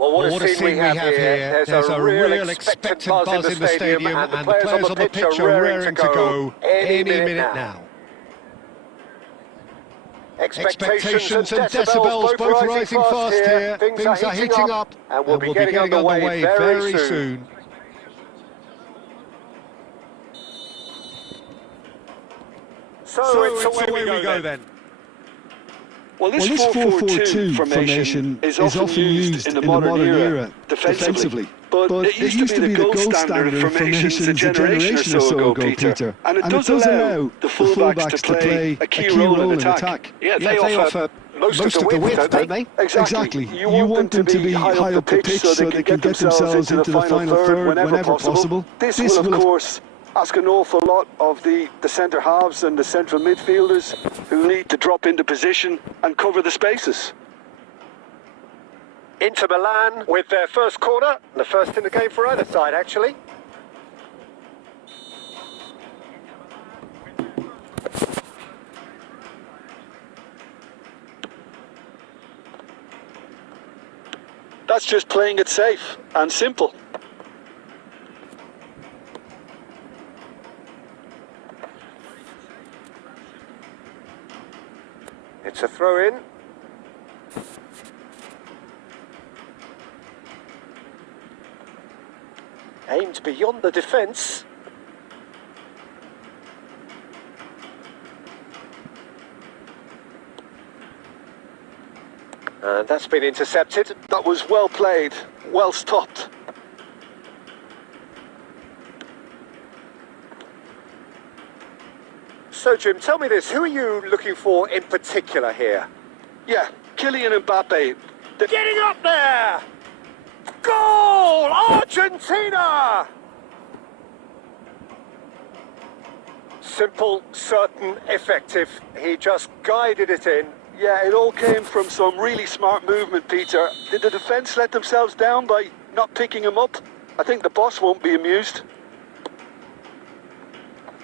Well, what a scene we have here. There's a real expectant buzz in the stadium, and the players on the pitch are raring to go any minute now. Expectations and decibels both rising fast here. Things are heating up, and we'll be getting underway very soon. So it's away we go then. Well, this 4-4-2 formation is often used in the modern era defensively. But it used to be the gold standard of formations a generation or so ago, Peter. And it does allow the fullbacks to play a key role in attack. Yeah, they offer most of the width, don't they? Exactly. You want them to be high up the pitch so they can get themselves into the final third whenever possible. This will, of course, ask an awful lot of the centre halves and the central midfielders who need to drop into position and cover the spaces. Inter Milan with their first corner, the first in the game for either side, actually. That's just playing it safe and simple. It's a throw-in. Aimed beyond the defence. And that's been intercepted. That was well played, well stopped. So, Jim, tell me this, who are you looking for in particular here? Yeah, Kylian Mbappe. Getting up there! Goal! Argentina! Simple, certain, effective. He just guided it in. Yeah, it all came from some really smart movement, Peter. Did the defence let themselves down by not picking him up? I think the boss won't be amused.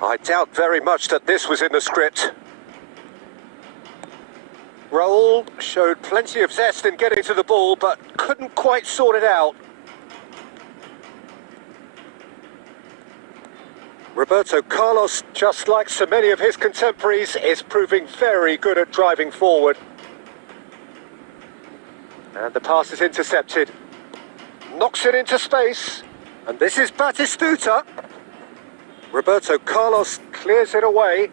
I doubt very much that this was in the script. Raul showed plenty of zest in getting to the ball, but couldn't quite sort it out. Roberto Carlos, just like so many of his contemporaries, is proving very good at driving forward. And the pass is intercepted. Knocks it into space. And this is Batistuta. Roberto Carlos clears it away.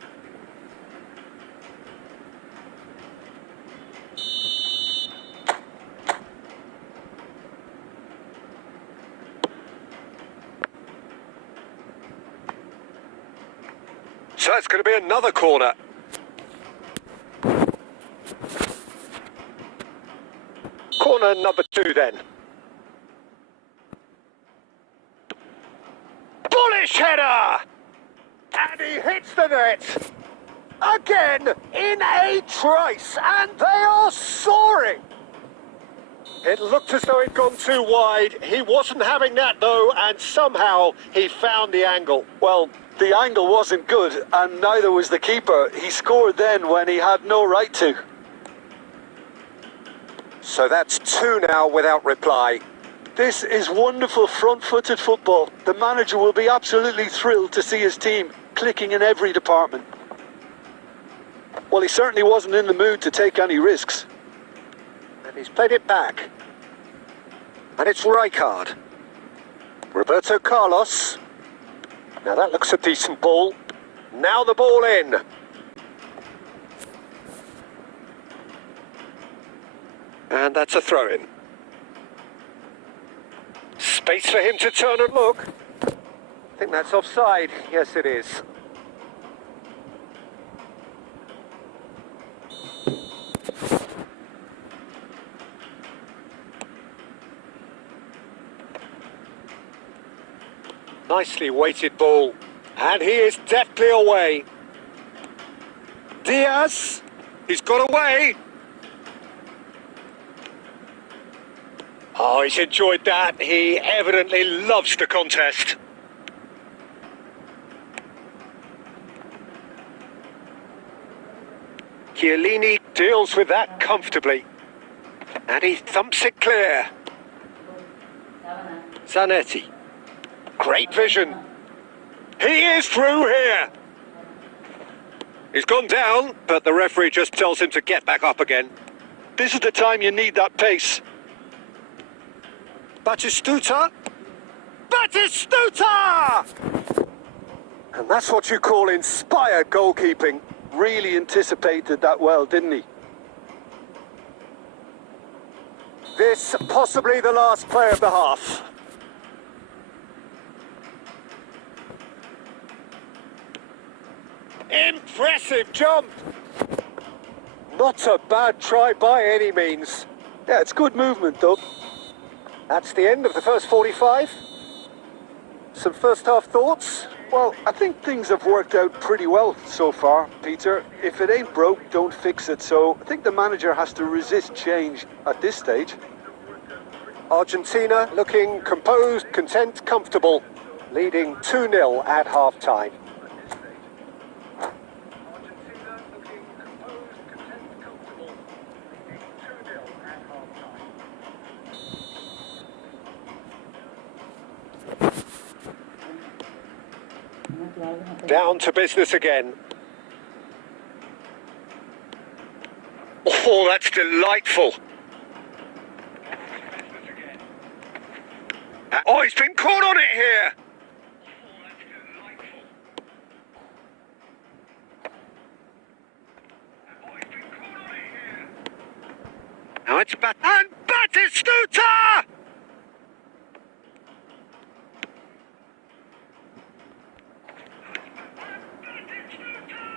So it's going to be another corner. Corner number 2 then. Bullish header! And he hits the net. Again, in a trice, and they are soaring. It looked as though it'd gone too wide. He wasn't having that though, and somehow he found the angle. Well, the angle wasn't good, and neither was the keeper. He scored then when he had no right to. So that's 2 now without reply. This is wonderful front-footed football. The manager will be absolutely thrilled to see his team clicking in every department. Well, he certainly wasn't in the mood to take any risks. And he's played it back. And it's Rijkaard. Roberto Carlos. Now that looks a decent ball. Now the ball in. And that's a throw-in. Space for him to turn and look. I think that's offside. Yes, it is. Nicely weighted ball. And he is deftly away. Diaz. He's got away. Oh, he's enjoyed that. He evidently loves the contest. Chiellini deals with that comfortably. And he thumps it clear. Zanetti. Great vision. He is through here. He's gone down, but the referee just tells him to get back up again. This is the time you need that pace. Batistuta. Batistuta! And that's what you call inspired goalkeeping. Really anticipated that well, didn't he? This possibly the last play of the half. Impressive jump! Not a bad try by any means. Yeah, it's good movement though. That's the end of the first 45. Some first half thoughts? Well, I think things have worked out pretty well so far, Peter. If it ain't broke, don't fix it. So I think the manager has to resist change at this stage. Argentina looking composed, content, comfortable, leading 2-0 at half-time. Down to business again. Oh, that's delightful. Oh, he's been caught on it here. Now it's and Batistuta!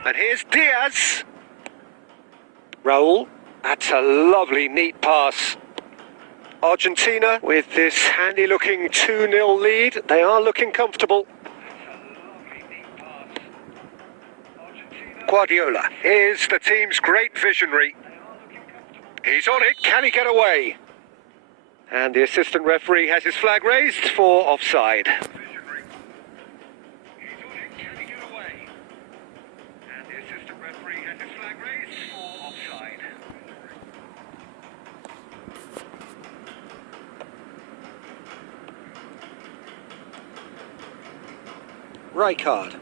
And here's Diaz. Raul. That's a lovely, neat pass. Argentina with this handy-looking 2-0 lead. They are looking comfortable. Guardiola is the team's great visionary. He's on it. Can he get away? And the assistant referee has his flag raised for offside. Rijkaard.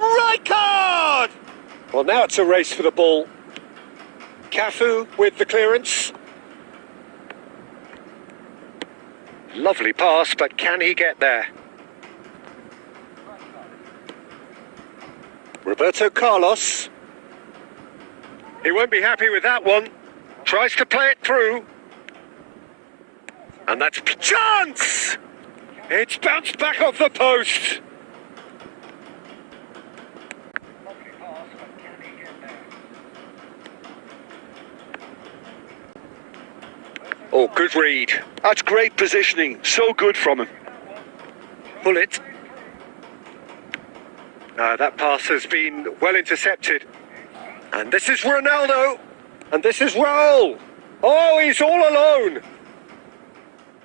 Rijkaard! Well, now it's a race for the ball. Cafu with the clearance. Lovely pass, but can he get there? Roberto Carlos. He won't be happy with that one. Tries to play it through. And that's chance! It's bounced back off the post. Oh, good read. That's great positioning. So good from him. Bullet. That pass has been well intercepted. And this is Ronaldo. And this is Raul. Oh, he's all alone.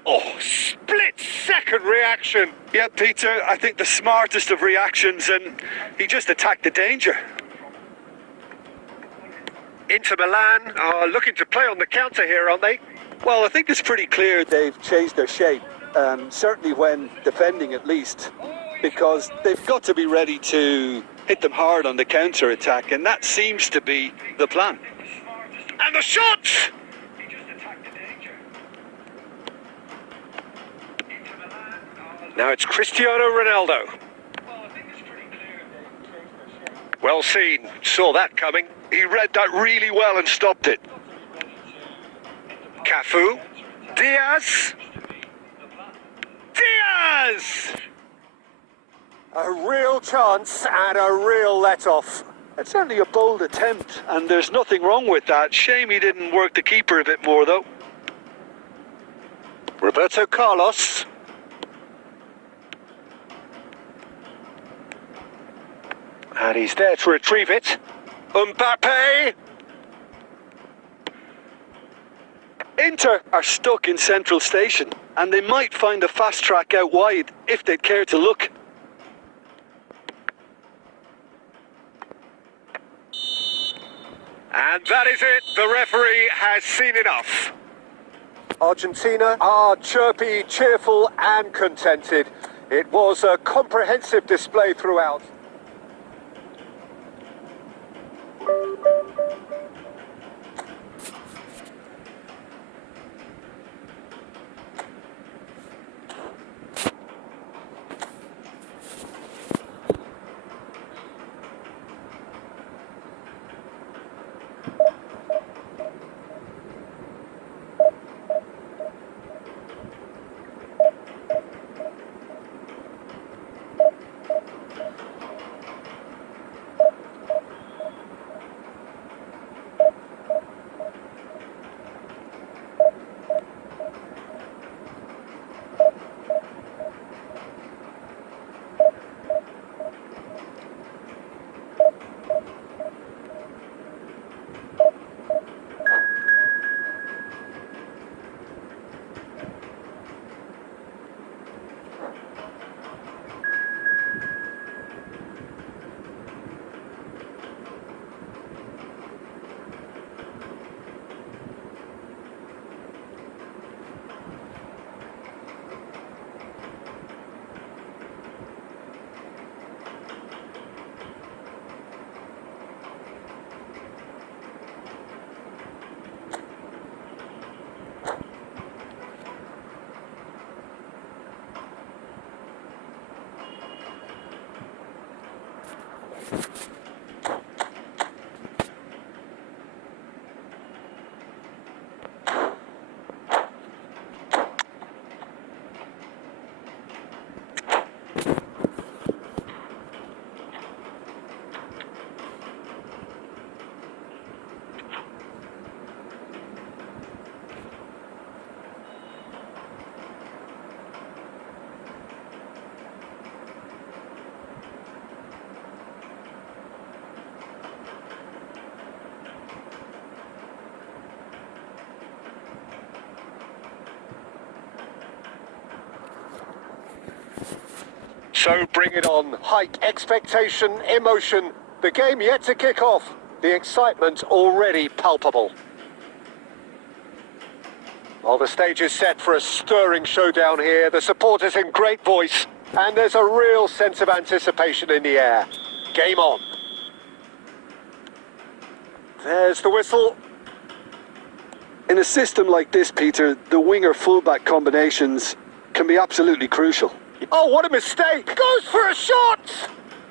Oh, split-second reaction. Yeah, Peter, I think the smartest of reactions, and he just attacked the danger. Inter Milan are looking to play on the counter here, aren't they? Well, I think it's pretty clear they've changed their shape, certainly when defending at least, because they've got to be ready to hit them hard on the counter-attack, and that seems to be the plan. And the shot! Now it's Cristiano Ronaldo. Well seen. Saw that coming. He read that really well and stopped it. Cafu. Diaz. Diaz! A real chance and a real let-off. It's certainly a bold attempt, and there's nothing wrong with that. Shame he didn't work the keeper a bit more, though. Roberto Carlos. And he's there to retrieve it. Mbappe! Inter are stuck in Central Station, and they might find a fast track out wide if they'd care to look. And that is it. The referee has seen enough. Argentina are chirpy, cheerful and contented. It was a comprehensive display throughout. So bring it on. Height, expectation, emotion. The game yet to kick off. The excitement already palpable. Well, the stage is set for a stirring showdown here. The supporters in great voice. And there's a real sense of anticipation in the air. Game on. There's the whistle. In a system like this, Peter, the winger-fullback combinations can be absolutely crucial. Oh, what a mistake! Goes for a shot!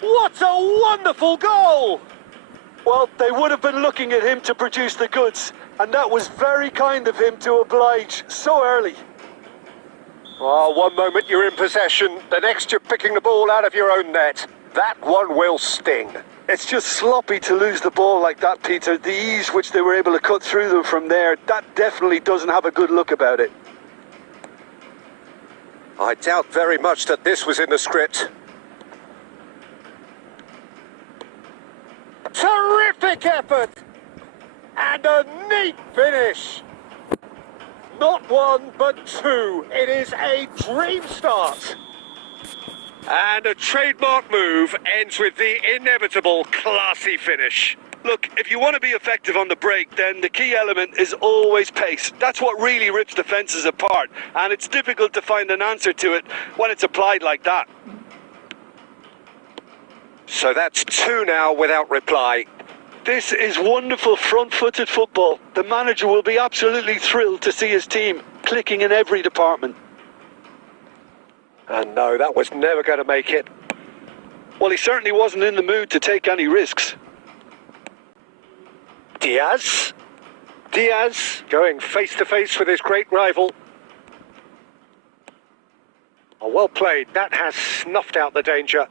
What a wonderful goal! Well, they would have been looking at him to produce the goods, and that was very kind of him to oblige so early. Oh, one moment you're in possession, the next you're picking the ball out of your own net. That one will sting. It's just sloppy to lose the ball like that, Peter. The ease which they were able to cut through them from there, that definitely doesn't have a good look about it. I doubt very much that this was in the script. Terrific effort! And a neat finish! Not one, but two. It is a dream start. And a trademark move ends with the inevitable classy finish. Look, if you want to be effective on the break, then the key element is always pace. That's what really rips defences apart, and it's difficult to find an answer to it when it's applied like that. So that's two now without reply. This is wonderful front-footed football. The manager will be absolutely thrilled to see his team clicking in every department. And no, that was never going to make it. Well, he certainly wasn't in the mood to take any risks. Diaz going face to face with his great rival. Oh, well played. That has snuffed out the danger.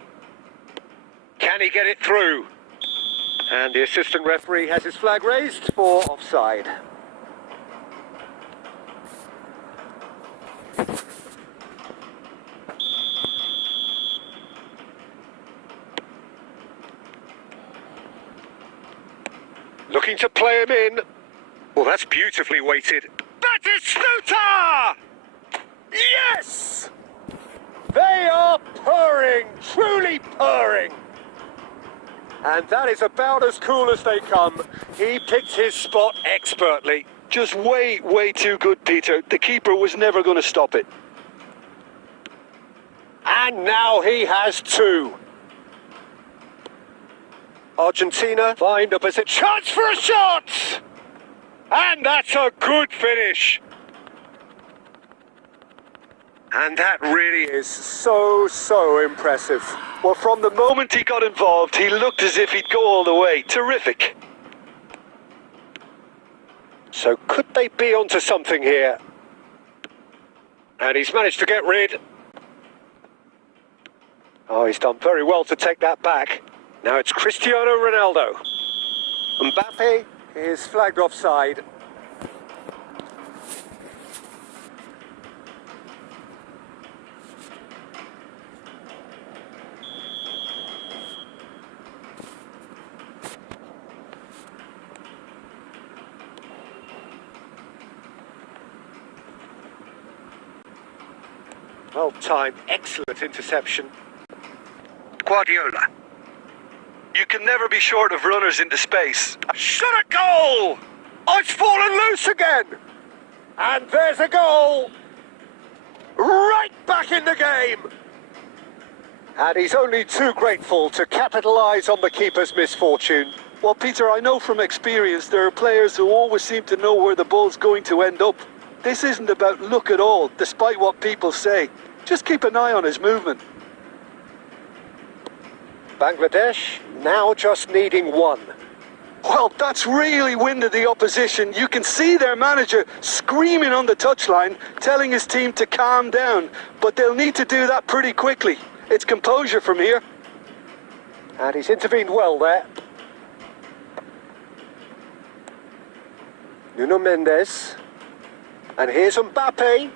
Can he get it through? And the assistant referee has his flag raised for offside. Looking to play him in. Well, that's beautifully weighted. Batistuta! Yes! They are purring, truly purring. And that is about as cool as they come. He picked his spot expertly. Just way, way too good, Peter. The keeper was never going to stop it. And now he has two. Argentina find a position. Chance for a shot! And that's a good finish. And that really is so impressive. Well, from the moment he got involved, he looked as if he'd go all the way. Terrific. So could they be onto something here? And he's managed to get rid. Oh, he's done very well to take that back. Now it's Cristiano Ronaldo. Mbappe is flagged offside. Well timed, excellent interception. Guardiola. You can never be short of runners into space. Shot a goal! Oh, it's fallen loose again! And there's a goal! Right back in the game! And he's only too grateful to capitalise on the keeper's misfortune. Well, Peter, I know from experience there are players who always seem to know where the ball's going to end up. This isn't about luck at all, despite what people say. Just keep an eye on his movement. Bangladesh now just needing one. Well, that's really winded the opposition. You can see their manager screaming on the touchline, telling his team to calm down. But they'll need to do that pretty quickly. It's composure from here. And he's intervened well there. Nuno Mendes. And here's Mbappe.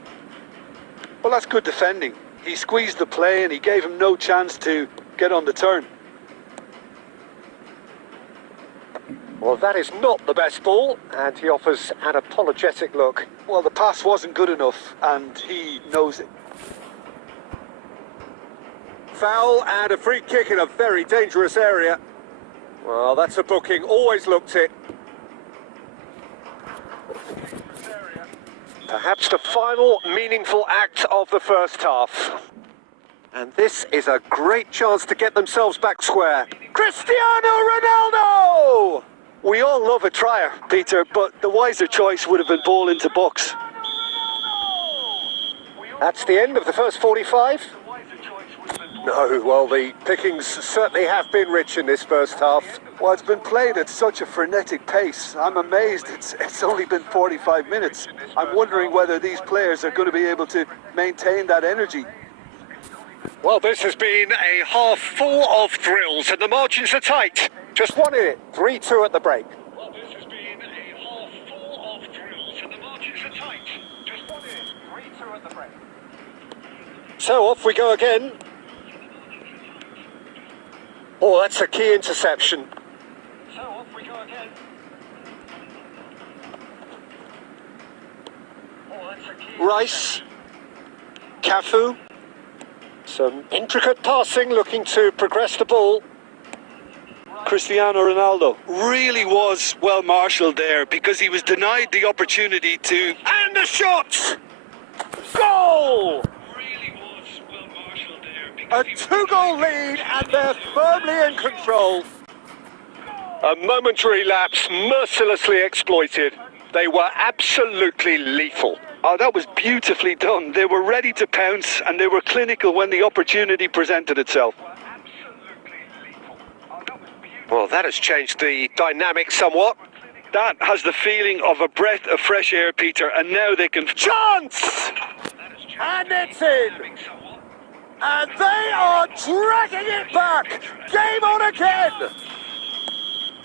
Well, that's good defending. He squeezed the play and he gave him no chance to get on the turn. Well, that is not the best ball, and he offers an apologetic look. Well, the pass wasn't good enough, and he knows it. Foul and a free kick in a very dangerous area. Well, that's a booking, always looked it. Perhaps the final meaningful act of the first half. And this is a great chance to get themselves back square. Cristiano Ronaldo! We all love a trier, Peter, but the wiser choice would have been ball into box. That's the end of the first 45. No, well, the pickings certainly have been rich in this first half. Well, it's been played at such a frenetic pace. I'm amazed it's only been 45 minutes. I'm wondering whether these players are going to be able to maintain that energy. Well, this has been a half full of thrills, and the margins are tight. Just one in it, 3-2 at the break. Well, this has been a half full of thrills, and the margins are tight. Just one in it, 3-2 at the break. So off we go again. Oh, that's a key interception. So off we go again. Oh, that's a key Rice. Cafu. Some intricate passing, looking to progress the ball. Cristiano Ronaldo really was well marshalled there because he was denied the opportunity to... And the shot! Goal! Really was well marshalled there. A two-goal lead, and they're firmly in control. A momentary lapse mercilessly exploited. They were absolutely lethal. Oh, that was beautifully done. They were ready to pounce, and they were clinical when the opportunity presented itself. Well, that has changed the dynamic somewhat. That has the feeling of a breath of fresh air, Peter, and now they can... Chance! And it's in! And they are dragging it back! Game on again!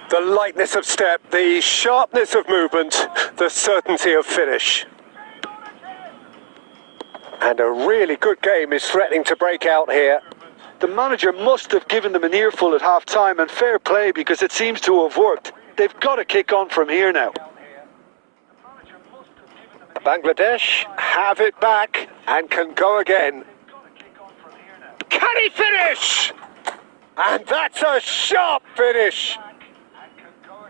The lightness of step, the sharpness of movement, the certainty of finish. And a really good game is threatening to break out here. The manager must have given them an earful at half-time, and fair play because it seems to have worked. They've got to kick on from here now. Bangladesh have it back and can go again. Can he finish? And that's a sharp finish.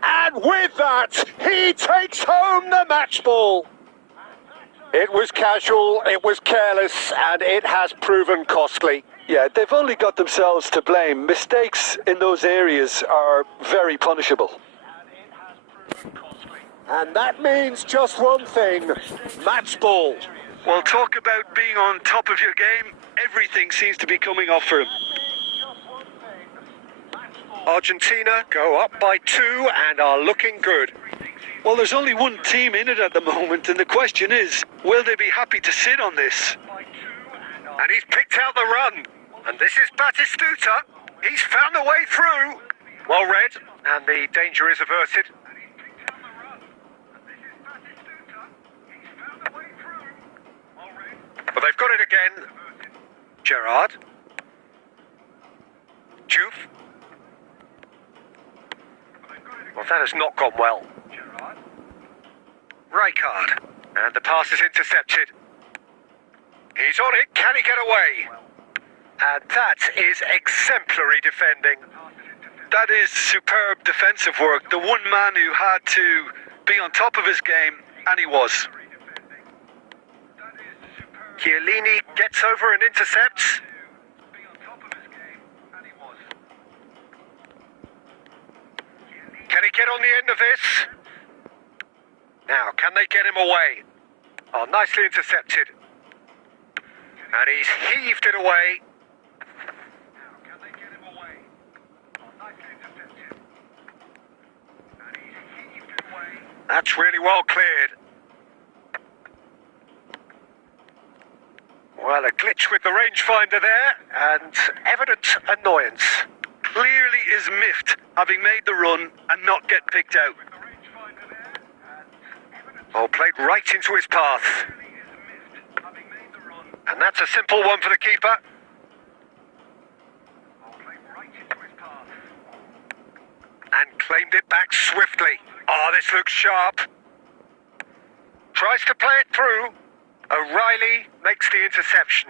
And And with that, he takes home the match ball. It was casual, it was careless, and it has proven costly. Yeah, they've only got themselves to blame. Mistakes in those areas are very punishable. And that means just one thing, match ball. Well, talk about being on top of your game. Everything seems to be coming off for him. Argentina go up by 2 and are looking good. Well, there's only one team in it at the moment, and the question is, will they be happy to sit on this? And he's picked out the run. And this is Batistuta. He's found a way through. Well read, and the danger is averted. But they've got it again. Gerard. Juve. Well, that has not gone well. Rijkaard. And the pass is intercepted. He's on it. Can he get away? And that is exemplary defending. That is superb defensive work. The one man who had to be on top of his game, and he was. Chiellini gets over and intercepts. Can he get on the end of this? Now, can they get him away? Oh, nicely intercepted. And he's heaved it away. Now, can they get him away? Oh, nicely intercepted. And he's heaved it away. That's really well cleared. Well, a glitch with the rangefinder there, and evident annoyance. Clearly is miffed, having made the run and not get picked out. Oh, played right into his path. And that's a simple one for the keeper. And claimed it back swiftly. Oh, this looks sharp. Tries to play it through. O'Reilly makes the interception.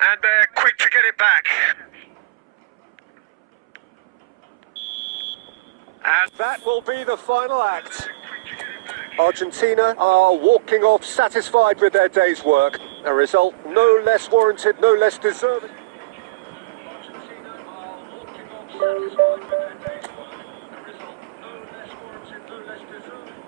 And they're quick to get it back. And that will be the final act. Argentina are walking off satisfied with their day's work. A result no less warranted, no less deserving. Argentina are walking off satisfied with their day's work. A result no less warranted, no less deserving.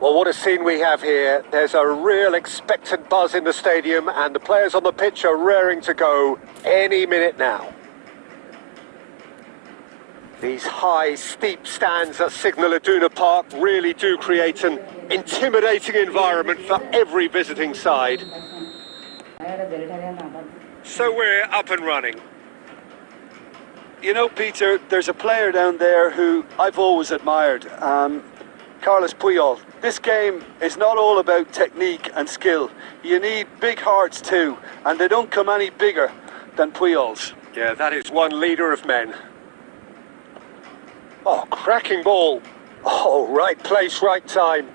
Well, what a scene we have here. There's a real expectant buzz in the stadium, and the players on the pitch are raring to go any minute now. These high, steep stands at Signal Iduna Park really do create an intimidating environment for every visiting side. So we're up and running. You know, Peter, there's a player down there who I've always admired. Carlos Puyol. This game is not all about technique and skill. You need big hearts too, and they don't come any bigger than Puyol's. Yeah, that is one leader of men. Oh, cracking ball. Oh, right place, right time.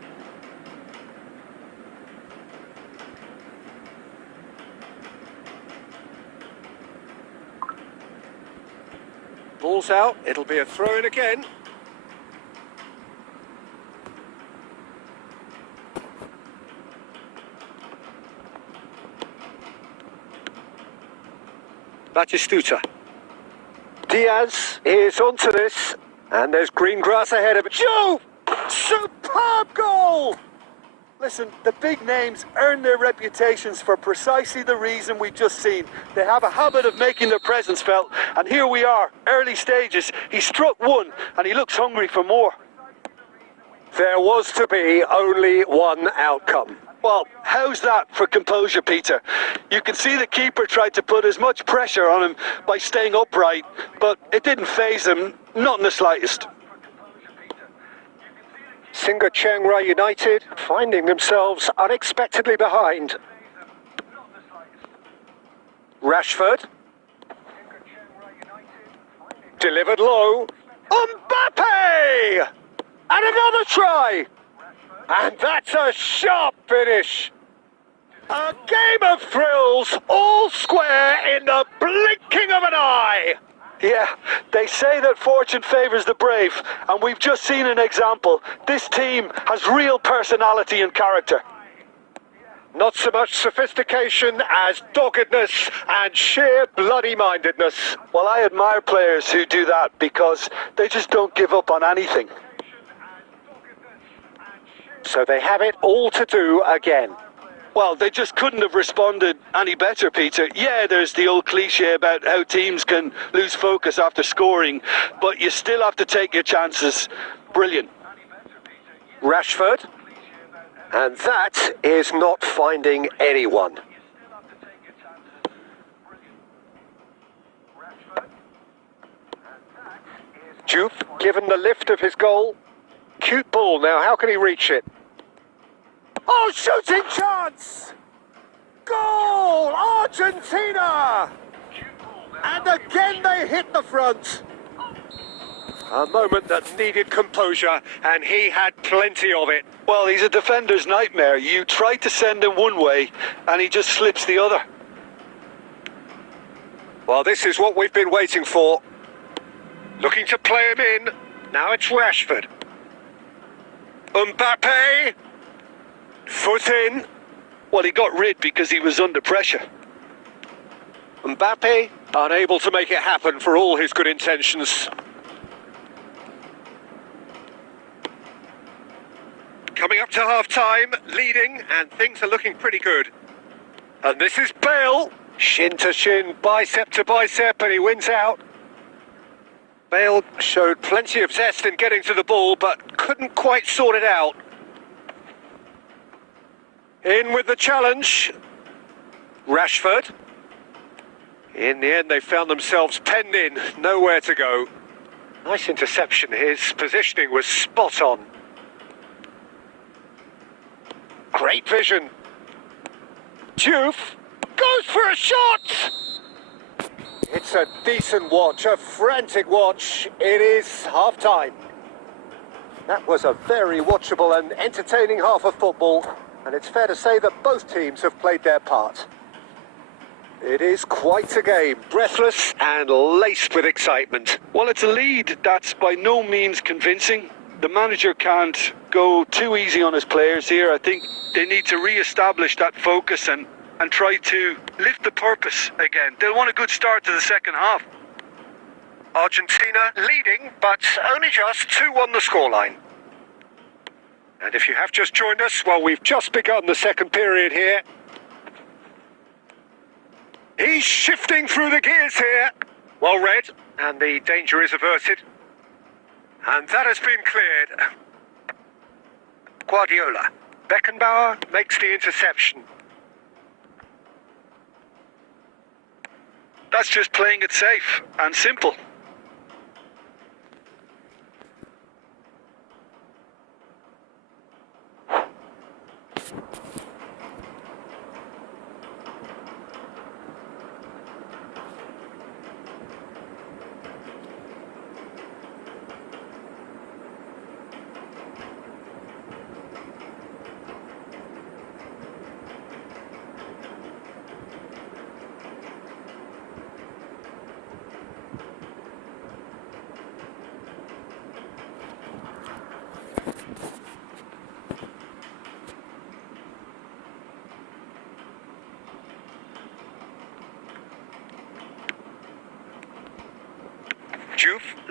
Ball's out, it'll be a throw-in again. Batistuta. Diaz is onto this, and there's green grass ahead of it. Joe! Superb goal! Listen, the big names earn their reputations for precisely the reason we've just seen. They have a habit of making their presence felt, and here we are, early stages. He struck one, and he looks hungry for more. There was to be only one outcome. Well, how's that for composure, Peter? You can see the keeper tried to put as much pressure on him by staying upright, but it didn't faze him, not in the slightest. Singa Chiang Rai United finding themselves unexpectedly behind. Rashford. Delivered low. Mbappe! And another try! And that's a sharp finish. A game of thrills, all square in the blinking of an eye. Yeah, they say that fortune favours the brave, and we've just seen an example. This team has real personality and character. Not so much sophistication as doggedness and sheer bloody-mindedness. Well, I admire players who do that because they just don't give up on anything. So they have it all to do again. Well, they just couldn't have responded any better, Peter. Yeah, there's the old cliche about how teams can lose focus after scoring, but you still have to take your chances. Brilliant. Rashford. And that is not finding anyone. Juve, given the lift of his goal. Cute ball now, how can he reach it? Oh, shooting chance! Goal! Argentina! And again they hit the front. A moment that needed composure, and he had plenty of it. Well, he's a defender's nightmare. You try to send him one way, and he just slips the other. Well, this is what we've been waiting for. Looking to play him in. Now it's Rashford. Mbappe. Foot in. Well, he got rid because he was under pressure. Mbappe, unable to make it happen for all his good intentions. Coming up to half-time, leading, and things are looking pretty good. And this is Bale. Shin to shin, bicep to bicep, and he wins out. Bale showed plenty of zest in getting to the ball, but couldn't quite sort it out. In with the challenge. Rashford. In the end, they found themselves penned in, nowhere to go. Nice interception. His positioning was spot on. Great vision. Juve goes for a shot! It's a decent watch, a frantic watch. It is half-time. That was a very watchable and entertaining half of football, and it's fair to say that both teams have played their part. It is quite a game, breathless and laced with excitement. Well, it's a lead that's by no means convincing. The manager can't go too easy on his players here. I think they need to re-establish that focus and try to lift the purpose again. They'll want a good start to the second half. Argentina leading, but only just 2-1 the scoreline. And if you have just joined us, well, we've just begun the second period here. He's shifting through the gears here. Well read, and the danger is averted. And that has been cleared. Guardiola. Beckenbauer makes the interception. That's just playing it safe and simple.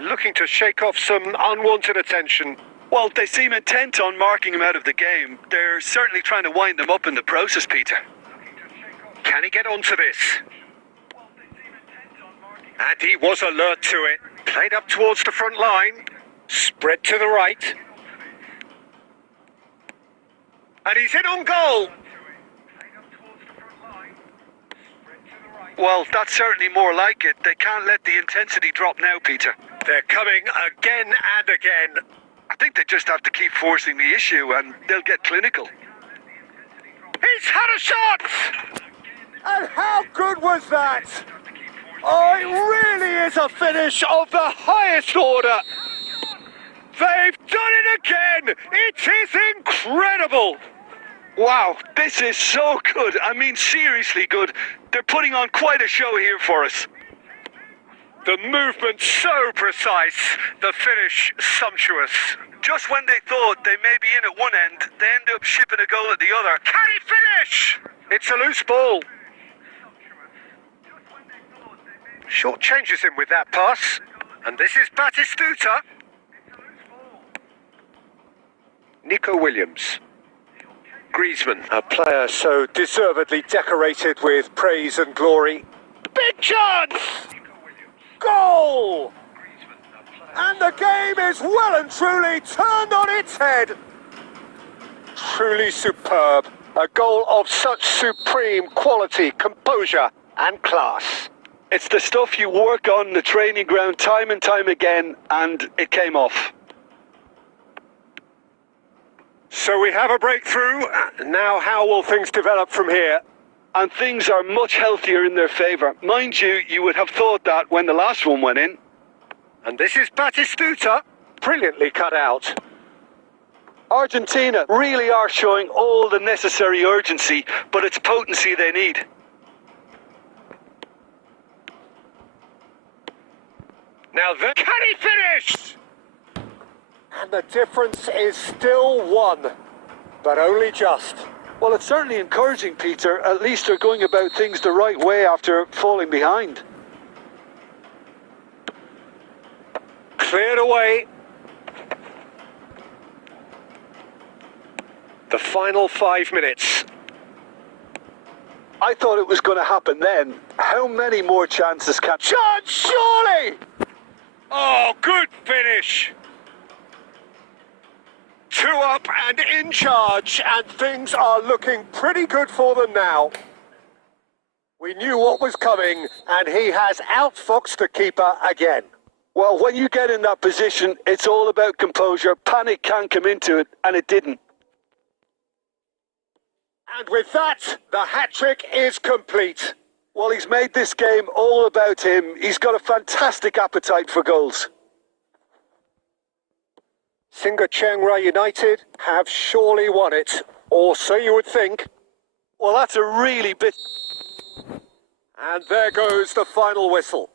looking to shake off some unwanted attention. Well, they seem intent on marking him out of the game. They're certainly trying to wind him up in the process, Peter. Can he get onto this? And he was alert to it. Played up towards the front line. Spread to the right. And he's in on goal. Well, that's certainly more like it. They can't let the intensity drop now, Peter. They're coming again and again. I think they just have to keep forcing the issue and they'll get clinical. He's had a shot! And how good was that? Oh, it really is a finish of the highest order. They've done it again! It is incredible! Wow, this is so good. I mean, seriously good. They're putting on quite a show here for us. The movement so precise, the finish sumptuous. Just when they thought they may be in at one end, they end up shipping a goal at the other. Can he finish? It's a loose ball. Short changes him with that pass. And this is Batistuta. Nico Williams. Griezmann, a player so deservedly decorated with praise and glory. Big chance! Goal! And the game is well and truly turned on its head. Truly superb. A goal of such supreme quality, composure and class. It's the stuff you work on the training ground time and time again, and it came off. So we have a breakthrough. Now how will things develop from here? And things are much healthier in their favour. Mind you, you would have thought that when the last one went in. And this is Batistuta. Brilliantly cut out. Argentina really are showing all the necessary urgency, but it's potency they need. Now then, can he finish? And the difference is still one, but only just. Well, it's certainly encouraging, Peter. At least they're going about things the right way after falling behind. Cleared away. The final 5 minutes. I thought it was going to happen then. How many more chances can... Chance, surely! Oh, good finish. 2 up and in charge, and things are looking pretty good for them now. We knew what was coming, and he has outfoxed the keeper again. Well, when you get in that position, it's all about composure. Panic can come into it, and it didn't. And with that, the hat-trick is complete. Well, he's made this game all about him. He's got a fantastic appetite for goals. Singa Chiang Rai United have surely won it, or so you would think. Well, that's a really bit... And there goes the final whistle.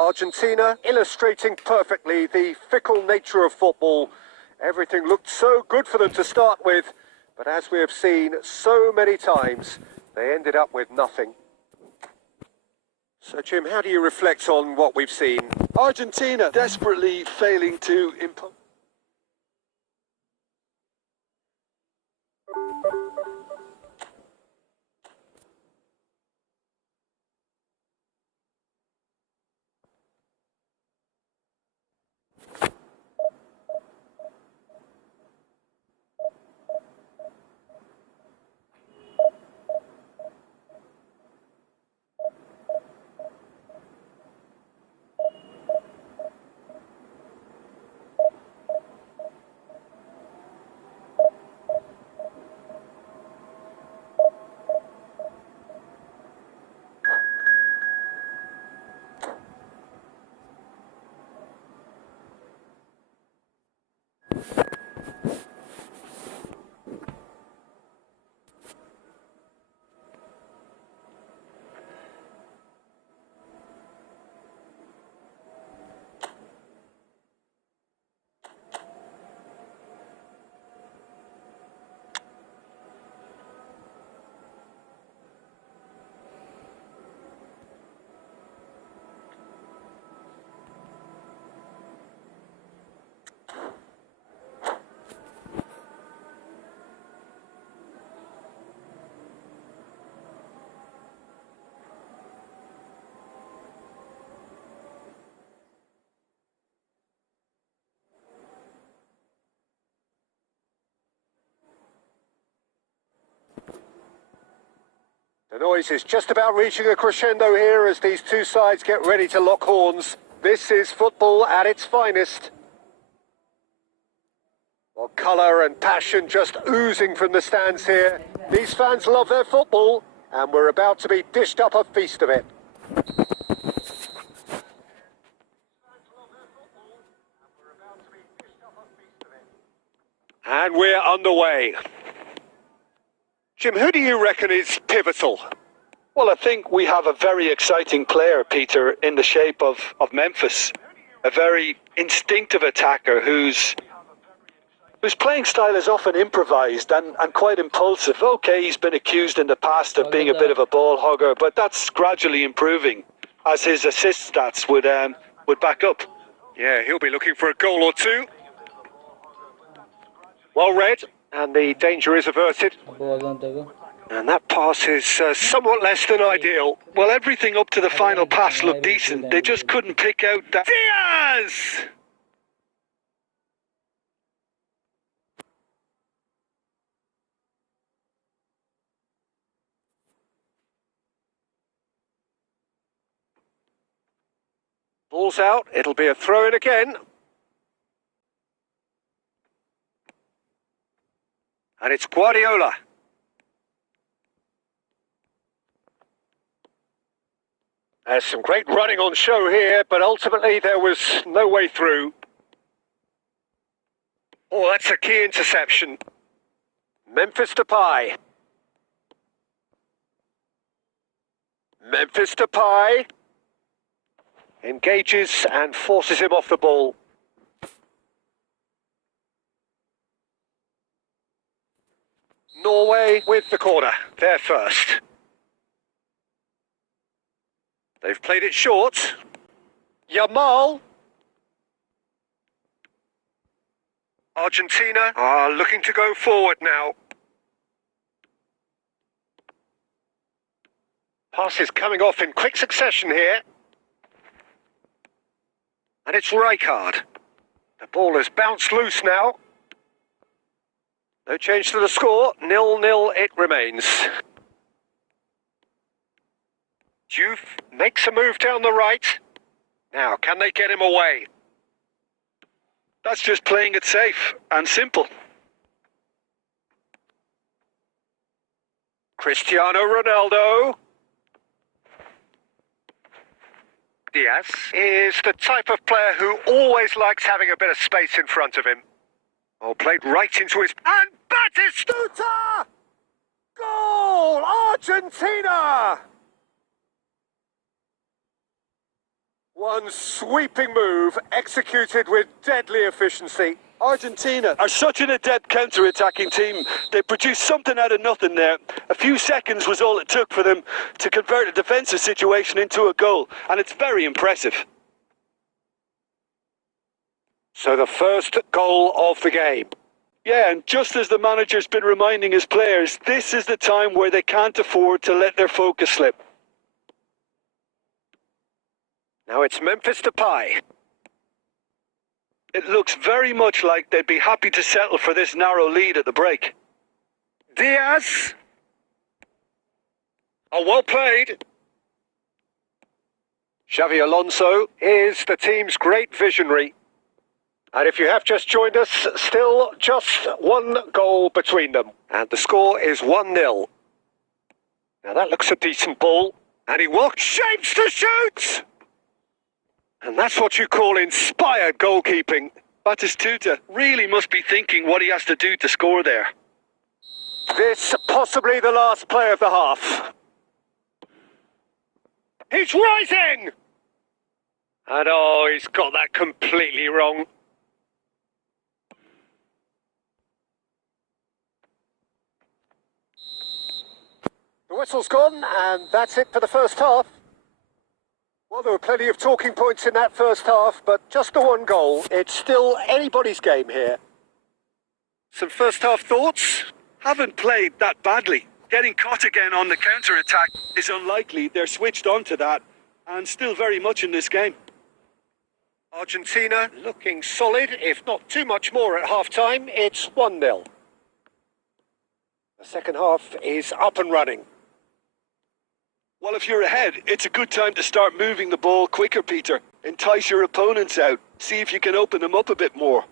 Argentina illustrating perfectly the fickle nature of football. Everything looked so good for them to start with, but as we have seen so many times, they ended up with nothing. So, Jim, how do you reflect on what we've seen? Argentina desperately failing to impose... The noise is just about reaching a crescendo here as these two sides get ready to lock horns. This is football at its finest. Well, colour and passion just oozing from the stands here. These fans love their football, and we're about to be dished up a feast of it. And we're underway. Jim, who do you reckon is pivotal? Well, I think we have a very exciting player, Peter, in the shape of Memphis. A very instinctive attacker whose playing style is often improvised and quite impulsive. Okay, he's been accused in the past of being a bit of a ball hogger, but that's gradually improving, as his assist stats would back up. Yeah, he'll be looking for a goal or two. Well read, and the danger is averted. And that pass is somewhat less than ideal. Well, everything up to the final pass looked decent. They just couldn't pick out that... Diaz! Ball's out, it'll be a throw-in again. And it's Guardiola. There's some great running on show here, but ultimately there was no way through. Oh, that's a key interception. Memphis Depay. Memphis Depay engages and forces him off the ball. Norway with the corner. They're first. They've played it short. Yamal. Argentina are looking to go forward now. Passes coming off in quick succession here. And it's Rijkaard. The ball has bounced loose now. No change to the score. 0-0 it remains. Juve makes a move down the right. Now, can they get him away? That's just playing it safe and simple. Cristiano Ronaldo. Diaz is the type of player who always likes having a bit of space in front of him. Oh, played right into his... And Batistuta! Goal! Argentina! One sweeping move, executed with deadly efficiency. Argentina are such an adept counter-attacking team. They produced something out of nothing there. A few seconds was all it took for them to convert a defensive situation into a goal, and it's very impressive. So the first goal of the game. Yeah, and just as the manager's been reminding his players, this is the time where they can't afford to let their focus slip. Now it's Memphis Depay. It looks very much like they'd be happy to settle for this narrow lead at the break. Diaz. Oh, well played. Xavi Alonso is the team's great visionary. And if you have just joined us, still just one goal between them. And the score is 1-0. Now that looks a decent ball. And he walks, shapes to shoot! And that's what you call inspired goalkeeping. Batistuta really must be thinking what he has to do to score there. This possibly the last play of the half. He's rising! And oh, he's got that completely wrong. The whistle's gone, and that's it for the first half. Well, there were plenty of talking points in that first half, but just the one goal. It's still anybody's game here. Some first half thoughts? Haven't played that badly. Getting caught again on the counter-attack is unlikely. They're switched on to that, and still very much in this game. Argentina looking solid, if not too much more at half-time. It's 1-0. The second half is up and running. Well, if you're ahead, it's a good time to start moving the ball quicker, Peter. Entice your opponents out. See if you can open them up a bit more.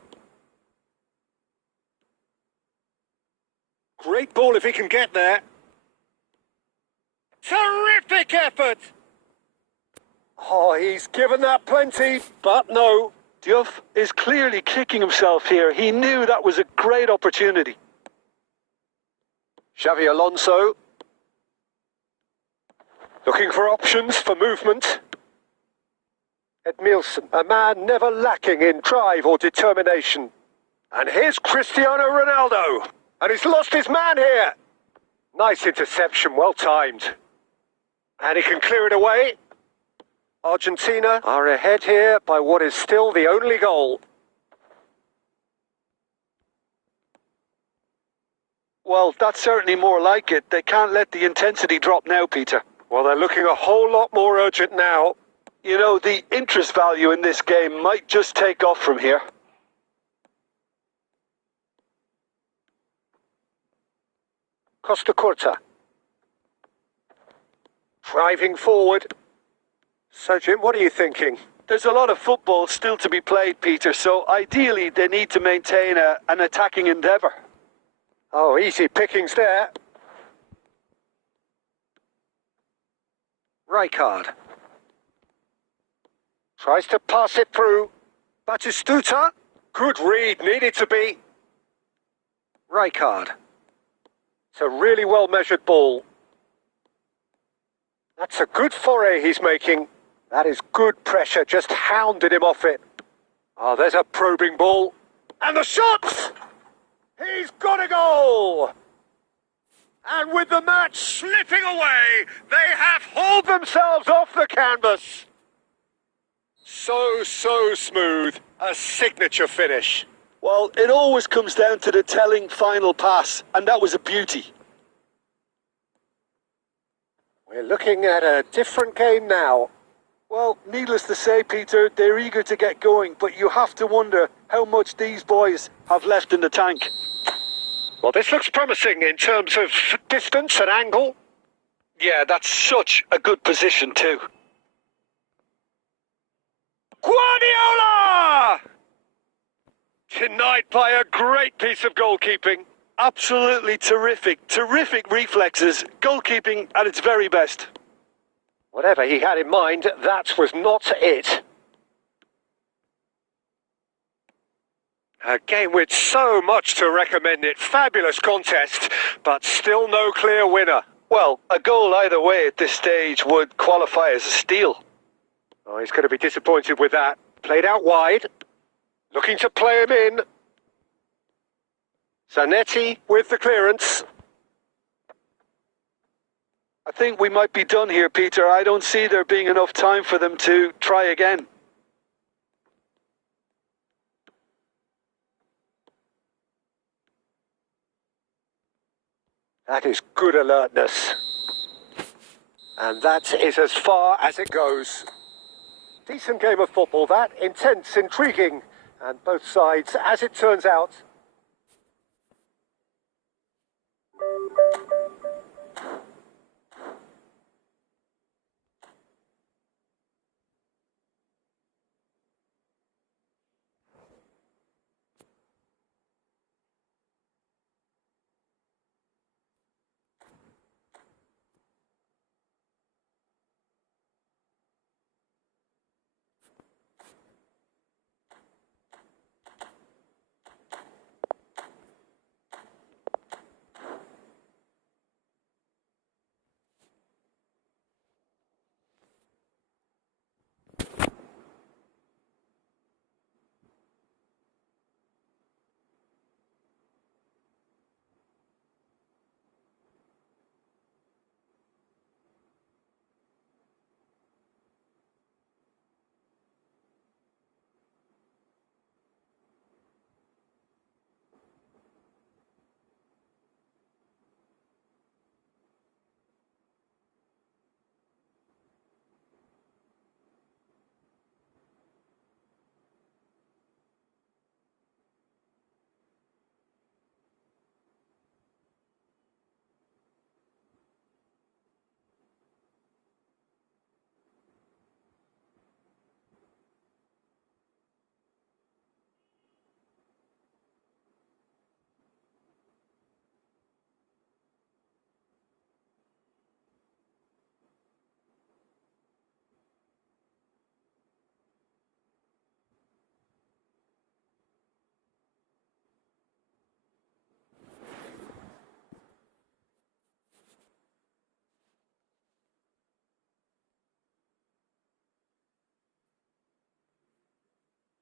Great ball if he can get there. Terrific effort! Oh, he's given that plenty, but no. Diouf is clearly kicking himself here. He knew that was a great opportunity. Xavi Alonso. Looking for options for movement. Edmilson, a man never lacking in drive or determination. And here's Cristiano Ronaldo. And he's lost his man here. Nice interception, well timed. And he can clear it away. Argentina are ahead here by what is still the only goal. Well, that's certainly more like it. They can't let the intensity drop now, Peter. Well, they're looking a whole lot more urgent now. You know, the interest value in this game might just take off from here. Costa Curta. Driving forward. So, Jim, what are you thinking? There's a lot of football still to be played, Peter, so ideally they need to maintain an attacking endeavour. Oh, easy pickings there. Rijkaard. Tries to pass it through. Batistuta. Good read, needed to be. Rijkaard. It's a really well-measured ball. That's a good foray he's making. That is good pressure, just hounded him off it. Oh, there's a probing ball. And the shot! He's got a goal! And with the match slipping away, they have hauled themselves off the canvas. So smooth. A signature finish. Well, it always comes down to the telling final pass, and that was a beauty. We're looking at a different game now. Well, needless to say, Peter, they're eager to get going, but you have to wonder how much these boys have left in the tank. Well, this looks promising in terms of distance and angle. Yeah, that's such a good position too. Guardiola! Denied by a great piece of goalkeeping. Absolutely terrific. Terrific reflexes. Goalkeeping at its very best. Whatever he had in mind, that was not it. A game with so much to recommend it. Fabulous contest, but still no clear winner. Well, a goal either way at this stage would qualify as a steal. Oh, he's going to be disappointed with that. Played out wide. Looking to play him in. Zanetti with the clearance. I think we might be done here, Peter. I don't see there being enough time for them to try again. That is good alertness. And that is as far as it goes. Decent game of football, that. Intense, intriguing. And both sides, as it turns out,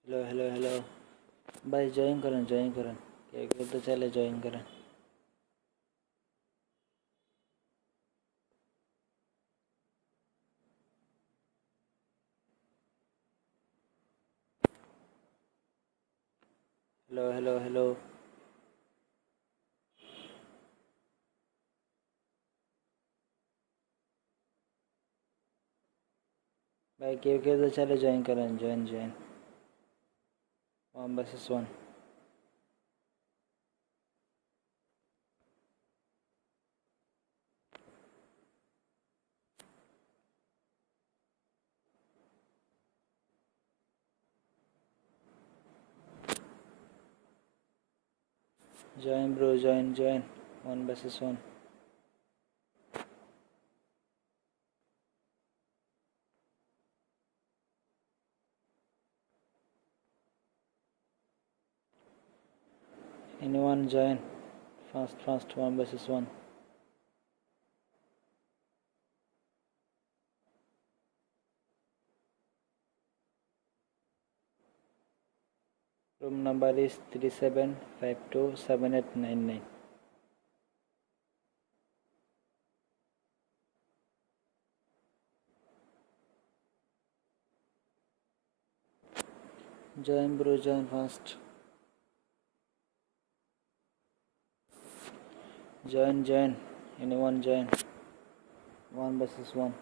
hello भाई join करें क्या तो चले join करें hello भाई क्या तो चले जॉइन करें join 1 versus 1 join bro join 1 versus 1 anyone join fast 1 versus 1 room number is 37527899 join bro join fast join anyone join 1 versus 1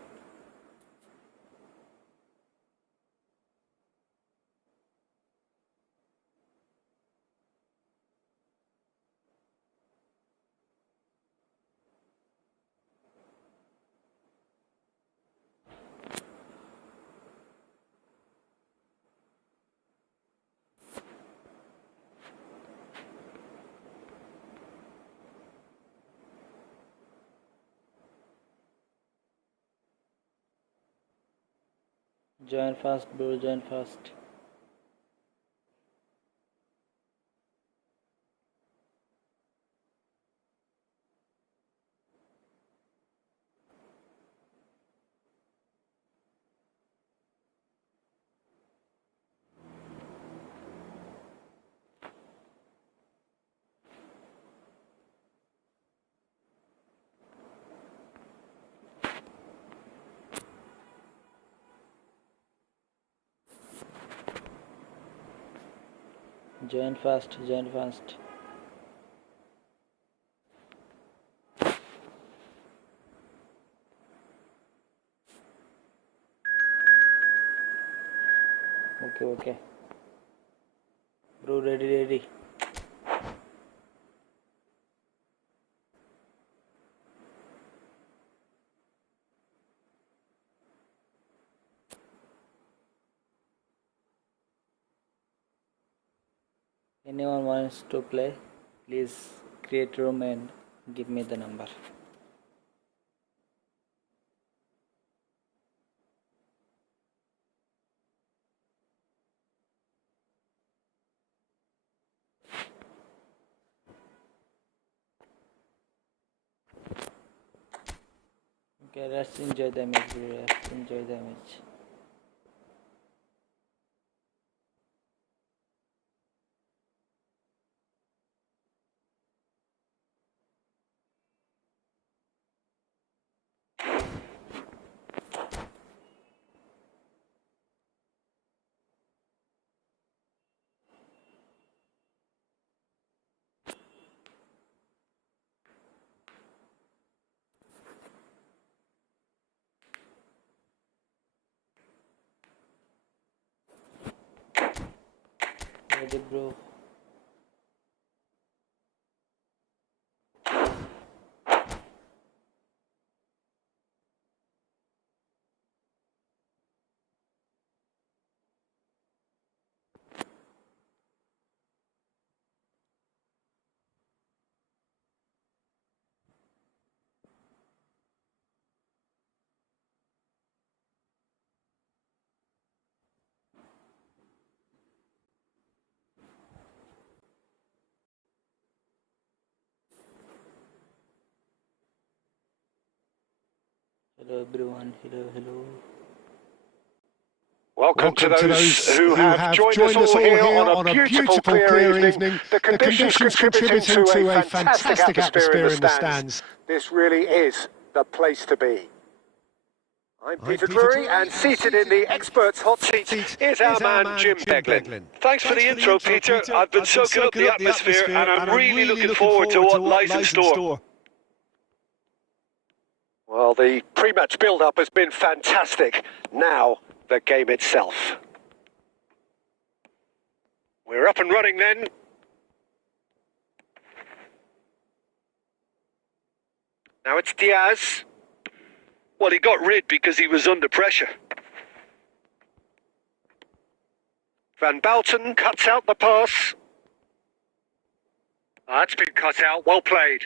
join fast bro join fast join fast okay bro ready anyone wants to play please create room and give me the number okay let's enjoy the match bro. Let's enjoy the match ready bro hello everyone hello Welcome to those who have joined us all here on a beautiful clear evening. The conditions contributing to a fantastic atmosphere in the stands. This really is the place to be. I'm Peter Drury, and seated in the experts' hot seat is our man Jim Beglin. Thanks for the intro, Peter. I've been soaking up the atmosphere and I'm really looking forward to what lies in store. Well, the pre-match build-up has been fantastic. Now, the game itself. We're up and running then. Now it's Diaz. Well, he got rid because he was under pressure. Van Balten cuts out the pass. That's been cut out, well played.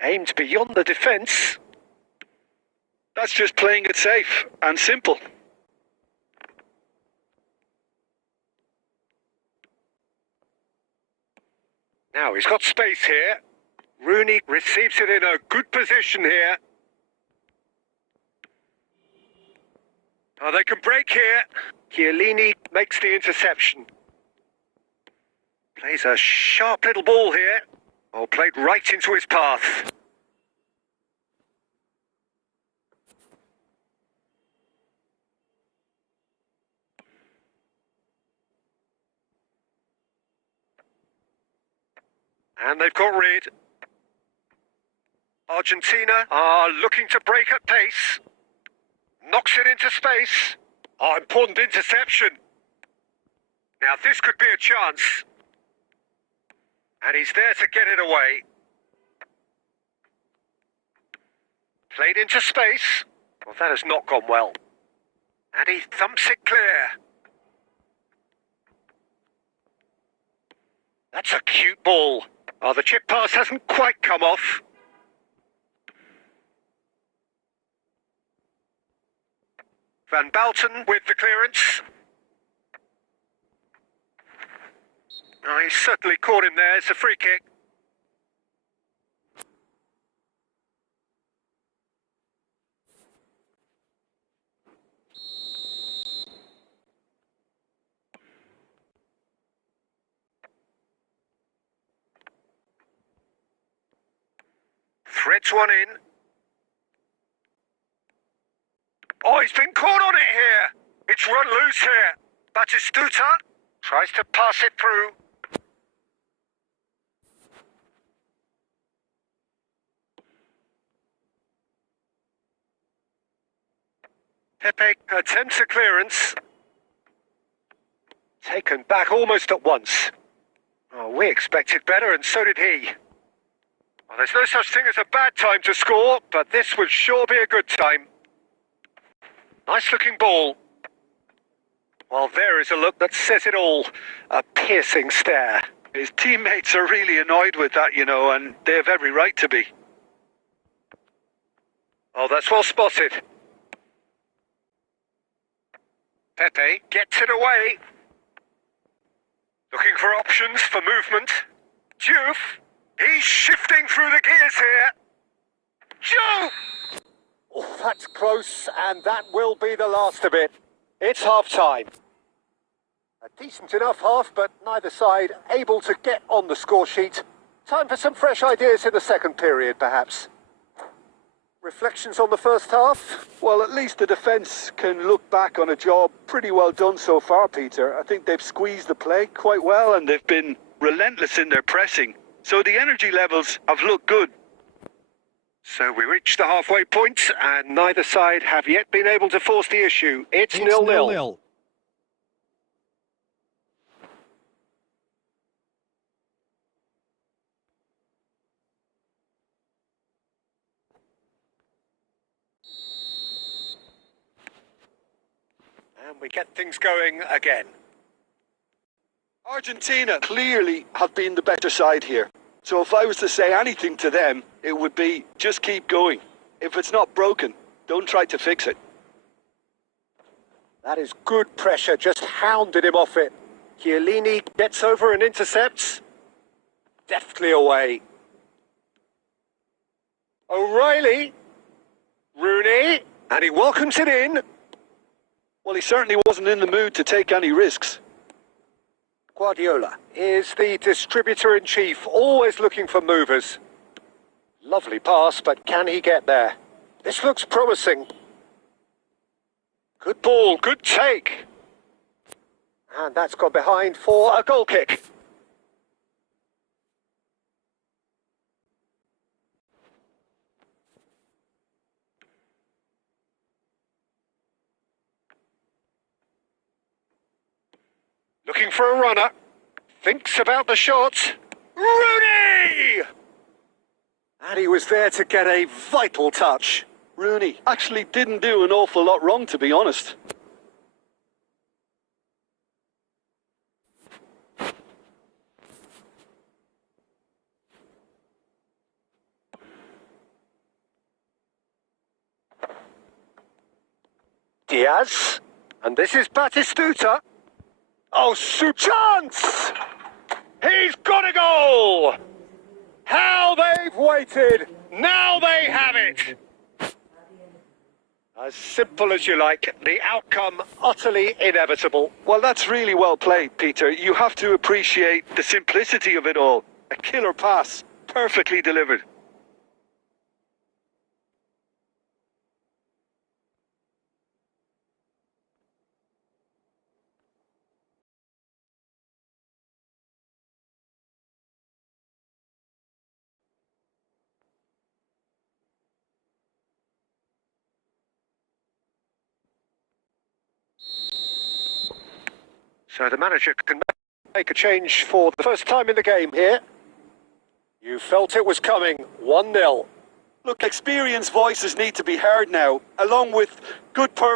Aimed beyond the defence. That's just playing it safe and simple. Now he's got space here. Rooney receives it in a good position here. Oh, they can break here. Chiellini makes the interception. Plays a sharp little ball here. Oh, played right into his path. And they've got rid. Argentina are looking to break at pace. Knocks it into space. Oh, important interception. Now this could be a chance. And he's there to get it away. Played into space. Well, that has not gone well. And he thumps it clear. That's a cute ball. Oh, the chip pass hasn't quite come off. Van Balten with the clearance. Oh, he's certainly caught him there. It's a free kick. Threads one in. Oh, he's been caught on it here. It's run loose here. Batistuta tries to pass it through. Pepe attempts a clearance. Taken back almost at once. Oh, we expected better, and so did he. Well, there's no such thing as a bad time to score, but this would sure be a good time. Nice looking ball. Well, there is a look that says it all. A piercing stare. His teammates are really annoyed with that, you know, and they have every right to be. Oh, that's well spotted. Pepe gets it away. Looking for options for movement. Diouf. He's shifting through the gears here. Joe! Oh, that's close, and that will be the last of it. It's half-time. A decent enough half, but neither side able to get on the score sheet. Time for some fresh ideas in the second period, perhaps. Reflections on the first half? Well, at least the defence can look back on a job pretty well done so far, Peter. I think they've squeezed the play quite well, and they've been relentless in their pressing. So the energy levels have looked good. So we reach the halfway point, and neither side have yet been able to force the issue. It's 0-0. And we get things going again. Argentina clearly have been the better side here. So if I was to say anything to them, it would be just keep going. If it's not broken, don't try to fix it. That is good pressure, just hounded him off it. Chiellini gets over and intercepts. Deftly away. O'Reilly. Rooney. And he welcomes it in. Well, he certainly wasn't in the mood to take any risks. Guardiola is the distributor-in-chief, always looking for movers. Lovely pass, but can he get there? This looks promising. Good ball, good take. And that's gone behind for a goal kick. Looking for a runner. Thinks about the shot. Rooney! And he was there to get a vital touch. Rooney actually didn't do an awful lot wrong, to be honest. Diaz. And this is Batistuta. Oh, chance! He's got a goal! How they've waited! Now they have it! As simple as you like, the outcome utterly inevitable. Well, that's really well played, Peter. You have to appreciate the simplicity of it all. A killer pass, perfectly delivered. So the manager can make a change for the first time in the game here. You felt it was coming, 1-0. Look, experienced voices need to be heard now, along with good